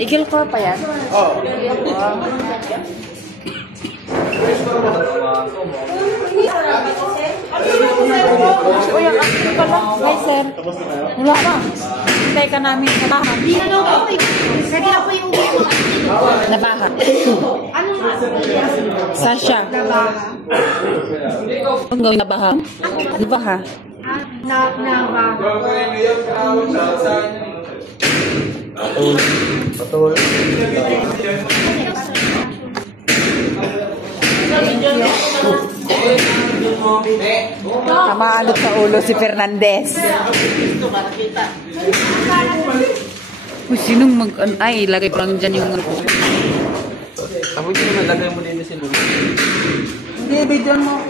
Eagle core pa yan? Oo. Uy, ang active pala. Hi, sir. Wala pa. Hintay ka namin sa baha. Hindi na daw po. Lagi na po yung Nabaha. ano nga? Sasha. Ang gawin nabaha? Nabaha. Nabaha. Patul. Kamaanot sa ulo si Fernandez. Uy, sinong mag... Ay, lagay pa lang dyan yung... Tapos yung nalagay mo din na sinunod. Hindi, bigyan mo ako.